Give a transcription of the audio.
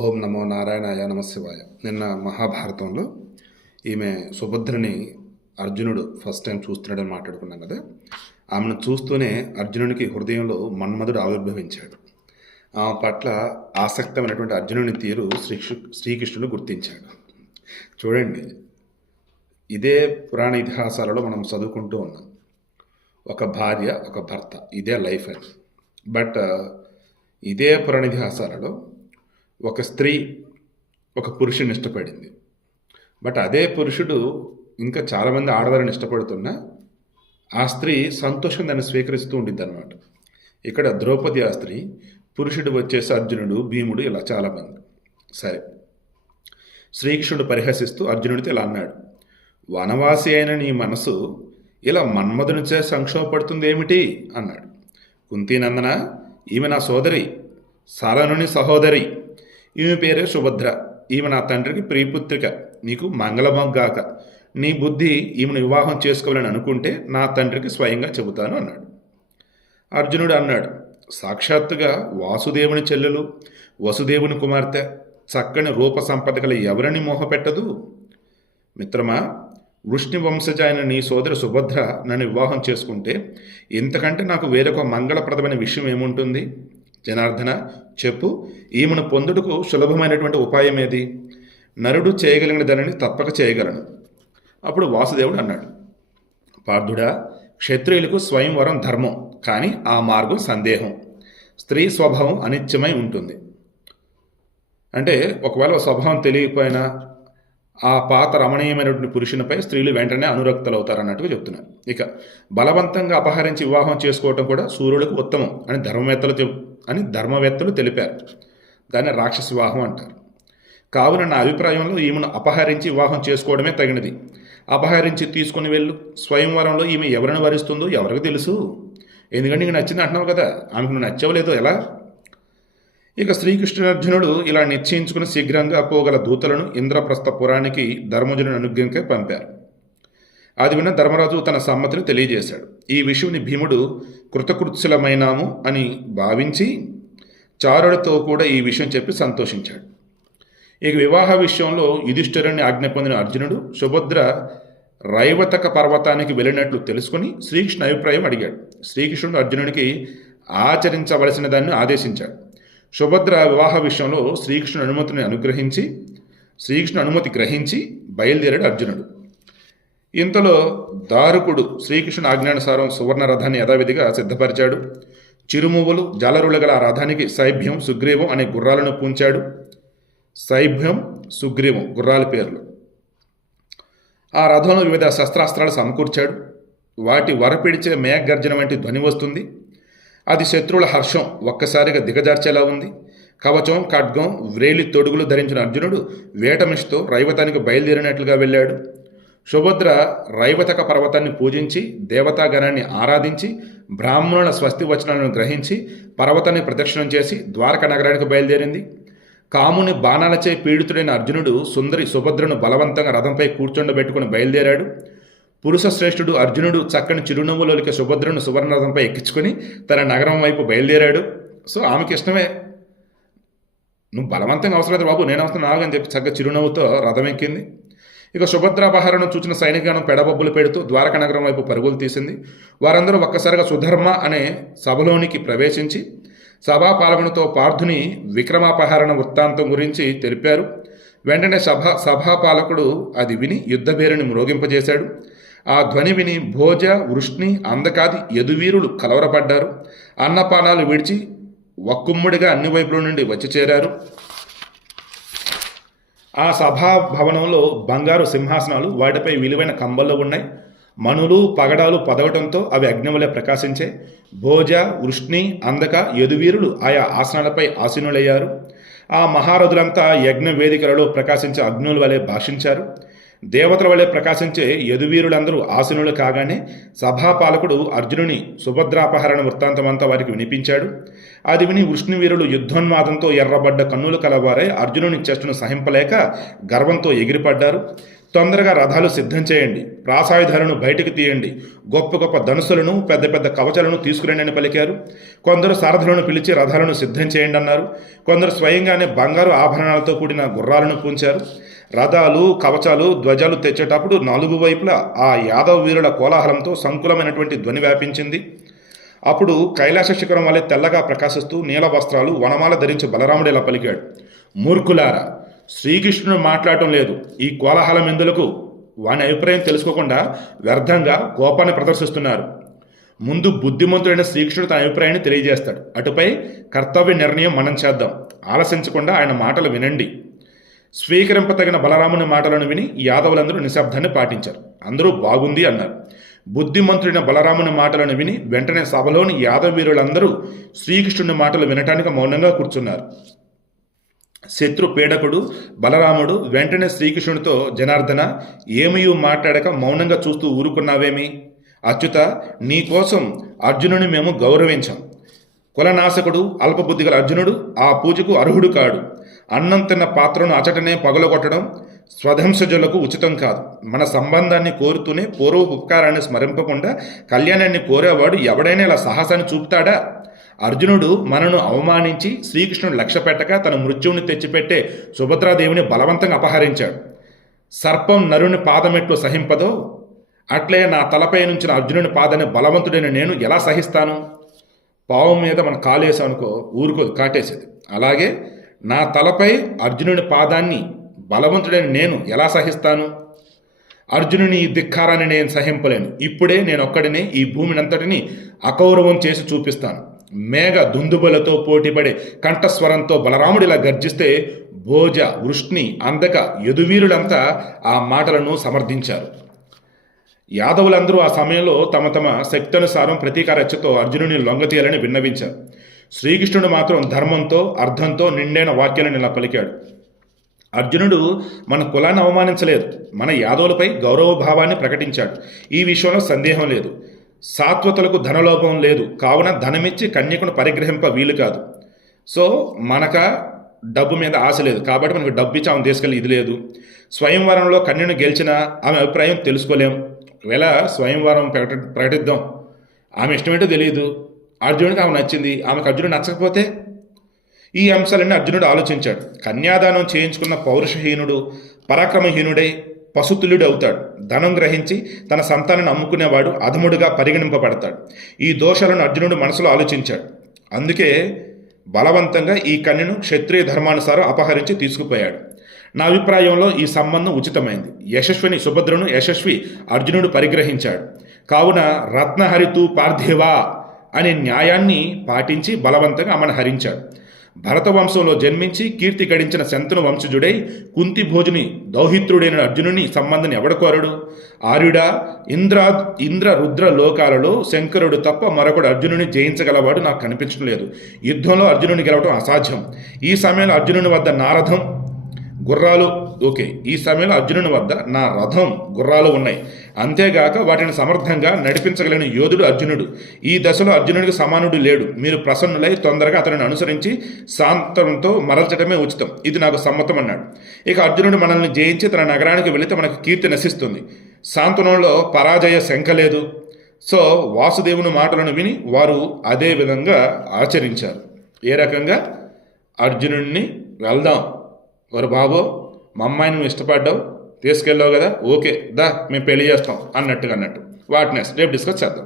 ఓం నమో నారాయణాయ నమశివాయ. నిన్న మహాభారతంలో ఈమె సుభద్రని అర్జునుడు ఫస్ట్ టైం చూస్తున్నాడని మాట్లాడుకున్నాం కదా. ఆమెను చూస్తూనే అర్జునునికి హృదయంలో మన్మధుడు ఆవిర్భవించాడు. ఆమె పట్ల ఆసక్తమైనటువంటి అర్జునుని తీరు శ్రీకృష్ణుడు గుర్తించాడు. చూడండి, ఇదే పురాణ ఇతిహాసాలలో మనం చదువుకుంటూ ఉన్నాం. ఒక భార్య, ఒక భర్త, ఇదే లైఫ్ అని. బట్ ఇదే పురాణ ఇతిహాసాలలో ఒక స్త్రీ ఒక పురుషుని ఇష్టపడింది. బట్ అదే పురుషుడు ఇంకా చాలామంది ఆడవారిని ఇష్టపడుతున్నా ఆ స్త్రీ సంతోషం దాన్ని స్వీకరిస్తూ ఉండిద్ది అనమాట. ఇక్కడ ద్రౌపది ఆ స్త్రీ, పురుషుడు వచ్చేసి అర్జునుడు, భీముడు, ఇలా చాలామంది. సరే, శ్రీకృష్ణుడు పరిహసిస్తూ అర్జునుడితో ఇలా అన్నాడు, వనవాసి అయిన నీ మనసు ఇలా మన్మధునిచే సంక్షోభపడుతుంది ఏమిటి అన్నాడు. కుంతీనందన, ఈమె నా సోదరి, సారణుని సహోదరి. ఈమె పేరే సుభద్ర. ఈమె నా తండ్రికి ప్రియపుత్రిక. నీకు మంగళమగ్గాక. నీ బుద్ధి ఈమెను వివాహం చేసుకోవాలని అనుకుంటే నా తండ్రికి స్వయంగా చెబుతాను అన్నాడు. అర్జునుడు అన్నాడు, సాక్షాత్తుగా వాసుదేవుని చెల్లెలు, వసుదేవుని కుమార్తె, చక్కని రూప సంపద గల ఎవరిని మోహపెట్టదు. మిత్రమా, వృష్ణి వంశజ అయిన నీ సోదరి సుభద్ర నన్ను వివాహం చేసుకుంటే ఇంతకంటే నాకు వేరొక మంగళప్రదమైన విషయం ఏముంటుంది? జనార్దన, చెప్పు, ఈమెను పొందుటకు సులభమైనటువంటి ఉపాయం ఏది? నరుడు చేయగలిగిన దానిని తప్పక చేయగలను. అప్పుడు వాసుదేవుడు అన్నాడు, పార్థుడా, క్షత్రియులకు స్వయంవరం ధర్మం, కానీ ఆ మార్గం సందేహం. స్త్రీ స్వభావం అనిత్యమై ఉంటుంది. అంటే ఒకవేళ స్వభావం తెలియకపోయినా ఆ పాత రమణీయమైనటువంటి పురుషునిపై స్త్రీలు వెంటనే అనురక్తులవుతారు అన్నట్టుగా చెప్తున్నారు. ఇక బలవంతంగా అపహరించి వివాహం చేసుకోవటం కూడా సూర్యులకు ఉత్తమం అని ధర్మవేత్తలు తెలిపారు. దాన్ని రాక్షస వివాహం అంటారు. కావున నా అభిప్రాయంలో ఈమెను అపహరించి వివాహం చేసుకోవడమే తగినది. అపహరించి తీసుకుని వెళ్ళు. స్వయంవరంలో ఈమె ఎవరిని వరిస్తుందో ఎవరికి తెలుసు? ఎందుకంటే నీకు నచ్చింది అంటున్నావు కదా, ఆమెకు నువ్వు నచ్చవలేదో ఎలా? ఇక శ్రీకృష్ణార్జునుడు ఇలా నిశ్చయించుకుని శీఘ్రంగా పోగల దూతలను ఇంద్రప్రస్థ పురానికి ధర్మజుని అనుజ్ఞంకై పంపారు. అది విన్న ధర్మరాజు తన సమ్మతిని తెలియజేశాడు. ఈ విషయంని భీముడు కృతకృత్యులమైనాము అని భావించి చారుడితో కూడా ఈ విషయం చెప్పి సంతోషించాడు. ఇక వివాహ విషయంలో యుధిష్ఠిరుని ఆజ్ఞ పొందిన అర్జునుడు సుభద్ర రైవతక పర్వతానికి వెళ్ళినట్లు తెలుసుకుని శ్రీకృష్ణ అభిప్రాయం అడిగాడు. శ్రీకృష్ణుడు అర్జునుడికి ఆచరించవలసిన దాన్ని ఆదేశించాడు. సుభద్ర వివాహ విషయంలో శ్రీకృష్ణ అనుమతి గ్రహించి బయలుదేరాడు అర్జునుడు. ఇంతలో దారుకుడు శ్రీకృష్ణుని ఆజ్ఞానుసారం సువర్ణ రథాన్ని యథావిధిగా సిద్ధపరిచాడు. చిరుమువ్వులు, జాలరులు గల ఆ రథానికి సైభ్యం, సుగ్రీవం అనే గుర్రాలను పూంచాడు. సైభ్యం, సుగ్రీవం గుర్రాల పేర్లు. ఆ రథంలో వివిధ శస్త్రాస్త్రాలు సమకూర్చాడు. వాటి వరపిడిచే మేఘగర్జన వంటి ధ్వని వస్తుంది. అది శత్రువుల హర్షం ఒక్కసారిగా దిగజార్చేలా ఉంది. కవచం, ఖడ్గం, వ్రేలి తొడుగులు ధరించిన అర్జునుడు వేటమిషితో రైవతానికి బయలుదేరినట్లుగా వెళ్ళాడు. సుభద్ర రైవతక పర్వతాన్ని పూజించి దేవతాగణాన్ని ఆరాధించి బ్రాహ్మణుల స్వస్తి వచనాలను గ్రహించి పర్వతాన్ని ప్రదక్షిణం చేసి ద్వారక నగరానికి బయలుదేరింది. కాముని బాణాలచే పీడితుడైన అర్జునుడు సుందరి సుభద్రను బలవంతంగా రథంపై కూర్చొండబెట్టుకుని బయలుదేరాడు. పురుష శ్రేష్ఠుడు అర్జునుడు చక్కని చిరునవ్వులోకి సుభద్రను సువర్ణ రథంపై ఎక్కించుకొని తన నగరం వైపు బయలుదేరాడు. సో ఆమెకి ఇష్టమే, నువ్వు బలవంతంగా అవసరం లేదు బాబు, నేను వస్తున్నా ఆగని చెప్పి చక్కగా చిరునవ్వుతో రథం ఎక్కింది. ఇక సుభద్రాపహరణను చూసిన సైనికగణం పెడబొబ్బులు పెడుతూ ద్వారక నగరం వైపు పరుగులు తీసింది. వారందరూ ఒక్కసారిగా సుధర్మ అనే సభలోనికి ప్రవేశించి సభాపాలకునితో పార్థుని విక్రమాపహరణ వృత్తాంతం గురించి తెలిపారు. వెంటనే సభాపాలకుడు అది విని యుద్ధభేరుని మ్రోగింపజేశాడు. ఆ ధ్వని విని భోజ, వృష్ణి, అందకాది యదువీరులు కలవరపడ్డారు. అన్నపానాలు విడిచి ఒక్కుమ్ముడిగా అన్ని వైపుల నుండి వచ్చి చేరారు. ఆ సభాభవనంలో బంగారు సింహాసనాలు, వాటిపై విలువైన కంబళ్ళు ఉన్నాయి. మణులు, పగడాలు పదవటంతో అవి అగ్నివలే ప్రకాశించే. భోజ, వృష్ణి, అందక, యదువీరులు ఆయా ఆసనాలపై ఆసీనులయ్యారు. ఆ మహారథులంతా యజ్ఞ వేదికలలో ప్రకాశించే అగ్నుల వలె భాషించారు. దేవతల వలె ప్రకాశించే యదువీరులందరూ ఆసీనులు కాగానే సభాపాలకుడు అర్జునుని సుభద్రాపహరణ వృత్తాంతమంతా వారికి వినిపించాడు. అది విని వృష్ణివీరులు యుద్ధోన్మాదంతో ఎర్రబడ్డ కన్నులు కలవారై అర్జునుని చేష్టను సహింపలేక గర్వంతో ఎగిరిపడ్డారు. తొందరగా రథాలు సిద్ధం చేయండి, ప్రాసాయుధాలను బయటకు తీయండి, గొప్ప గొప్ప ధనుసులను పెద్ద పెద్ద కవచాలను తీసుకురండి అని పలికారు. కొందరు సారథులను పిలిచి రథాలను సిద్ధం చేయండి అన్నారు. కొందరు స్వయంగానే బంగారు ఆభరణాలతో కూడిన గుర్రాలను పూంచారు. రథాలు, కవచాలు, ధ్వజాలు తెచ్చేటప్పుడు 4 వైపులా ఆ యాదవ వీరుల కోలాహలంతో సంకులమైనటువంటి ధ్వని వ్యాపించింది. అప్పుడు కైలాస శిఖరం వలె తెల్లగా ప్రకాశిస్తూ నీల వస్త్రాలు, వనమాల ధరించి బలరాముడు ఇలా పలికాడు: మూర్ఖులారా, శ్రీకృష్ణుడు మాట్లాడటం లేదు. ఈ కోలాహలం ఎందులకు? వాని అభిప్రాయం తెలుసుకోకుండా వ్యర్థంగా కోపాన్ని ప్రదర్శిస్తున్నారు. ముందు బుద్ధిమంతుడైన శ్రీకృష్ణుడు తన అభిప్రాయాన్ని తెలియజేస్తాడు. అటుపై కర్తవ్య నిర్ణయం మనం చేద్దాం. ఆలసించకుండా ఆయన మాటలు వినండి. స్వీకరింపతగిన బలరాముని మాటలను విని యాదవులందరూ నిశ్శబ్దాన్ని పాటించారు. అందరూ బాగుంది అన్నారు. బుద్ధిమంతుడైన బలరాముని మాటలను విని వెంటనే సభలోని యాదవ వీరులందరూ శ్రీకృష్ణుని మాటలు వినటానికి మౌనంగా కూర్చున్నారు. శత్రు పీడకుడు బలరాముడు వెంటనే శ్రీకృష్ణుడితో, జనార్దన, ఏమీ మాట్లాడక మౌనంగా చూస్తూ ఊరుకున్నావేమి? అచ్యుత, నీకోసం అర్జునుని మేము గౌరవించాం. కులనాశకుడు, అల్పబుద్ధిగల అర్జునుడు ఆ పూజకు అర్హుడు కాడు. అన్నం తిన్న పాత్రను అచటనే పగలగొట్టడం స్వధంసజులకు ఉచితం కాదు. మన సంబంధాన్ని కోరుతూనే పూర్వ ఉపకారాన్ని స్మరింపకుండా కళ్యాణాన్ని కోరేవాడు ఎవడైనా ఇలా సాహసాన్ని చూపుతాడా? అర్జునుడు మనను అవమానించి శ్రీకృష్ణుడు లక్ష్య పెట్టక తన మృత్యువుని తెచ్చిపెట్టే సుభద్రాదేవిని బలవంతంగా అపహరించాడు. సర్పం నరుని పాదమెట్లు సహింపదో అట్లే నా తలపై నుంచిన అర్జునుని పాదాన్ని బలవంతుడైన నేను ఎలా సహిస్తాను? పావు మీద మన కాలేసానుకో ఊరుకోదు, కాటేసేది. అలాగే నా తలపై అర్జునుని పాదాన్ని బలవంతుడైన నేను ఎలా సహిస్తాను? అర్జునుని ఈ ధిక్కారాన్ని నేను సహింపలేను. ఇప్పుడే నేను ఒక్కడినే ఈ భూమినంతటిని అకౌరవం చేసి చూపిస్తాను. మేఘ దుందుబలతో పోటీపడే కంఠస్వరంతో బలరాముడిలా గర్జిస్తే భోజ, వృష్ణి, అందక, యదువీరులంతా ఆ మాటలను సమర్థించారు. యాదవులందరూ ఆ సమయంలో తమ తమ శక్తానుసారం ప్రతీకారచ్చతో అర్జునుని లొంగతీయాలని విన్నవించారు. శ్రీకృష్ణుడు మాత్రం ధర్మంతో, అర్థంతో నిండైన వాక్యాలను ఇలా పలికాడు: అర్జునుడు మన కులాన్ని అవమానించలేదు, మన యాదవులపై గౌరవభావాన్ని ప్రకటించాడు. ఈ విషయంలో సందేహం లేదు. సాత్వతులకు ధనలోభం లేదు, కావున ధనమిచ్చి కన్యకును పరిగ్రహింప వీలు కాదు. సో మనక డబ్బు మీద ఆశ లేదు, కాబట్టి మనకు డబ్బు ఇచ్చి ఆమె తీసుకెళ్ళి ఇది లేదు. స్వయంవరంలో కన్యను గెలిచిన ఆమె అభిప్రాయం తెలుసుకోలేం. ఒకవేళ స్వయంవరం ప్రకటిద్దాం, ఆమె ఇష్టమేంటో తెలియదు. అర్జునుడికి ఆమె నచ్చింది, ఆమెకు అర్జునుడు నచ్చకపోతే? ఈ అంశాలన్నీ అర్జునుడు ఆలోచించాడు. కన్యాదానం చేయించుకున్న పౌరుషహీనుడు, పరాక్రమహీనుడై పశుతుల్యుడు అవుతాడు. ధనం గ్రహించి తన సంతానాన్ని అమ్ముకునేవాడు అధముడుగా పరిగణింపబడతాడు. ఈ దోషాలను అర్జునుడు మనసులో ఆలోచించాడు. అందుకే బలవంతంగా ఈ కన్యను క్షత్రియ ధర్మానుసారం అపహరించి తీసుకుపోయాడు. నా అభిప్రాయంలో ఈ సంబంధం ఉచితమైంది. యశస్విని సుభద్రను యశస్వి అర్జునుడు పరిగ్రహించాడు. కావున రత్నహరితు పార్థివా అనే న్యాయాన్ని పాటించి బలవంతంగా ఆమెను హరించాడు. భరత వంశంలో జన్మించి కీర్తి గడించిన శంతను వంశజుడై కుంతి భోజుని దౌహిత్రుడైన అర్జునుని సంబంధాన్ని ఎవడకోరడు? ఆర్యుడా, ఇంద్ర రుద్ర లోకాలలో శంకరుడు తప్ప మరొకడు అర్జునుని జయించగలవాడు నాకు కనిపించడం లేదు. యుద్ధంలో అర్జునుని గెలవడం అసాధ్యం. ఈ సమయంలో అర్జునుని వద్ద నా రథం, గుర్రాలు ఈ సమయంలో అర్జునుని వద్ద నా రథం, గుర్రాలు ఉన్నాయి. అంతేగాక వాటిని సమర్థంగా నడిపించగలిగిన యోధుడు అర్జునుడు. ఈ దశలో అర్జునుడికి సమానుడు లేడు. మీరు ప్రసన్నులై తొందరగా అతనిని అనుసరించి శాంతంతో మరల్చడమే ఉచితం. ఇది నాకు సమ్మతం అన్నాడు. ఇక అర్జునుడు మనల్ని జయించి తన నగరానికి వెళితే మనకు కీర్తి నశిస్తుంది. శాంతనంలో పరాజయ శంక లేదు. సో వాసుదేవుని మాటలను విని వారు అదే విధంగా ఆచరించారు. ఏ రకంగా? అర్జునుడిని వెళ్దాం, వారు బాబో మా అమ్మాయిని నువ్వు ఇష్టపడ్డావు, తీసుకెళ్ళావు కదా, ఓకే దా మేము పెళ్లి చేస్తాం అన్నట్టు. వాటిని రేపు డిస్కస్ చేద్దాం.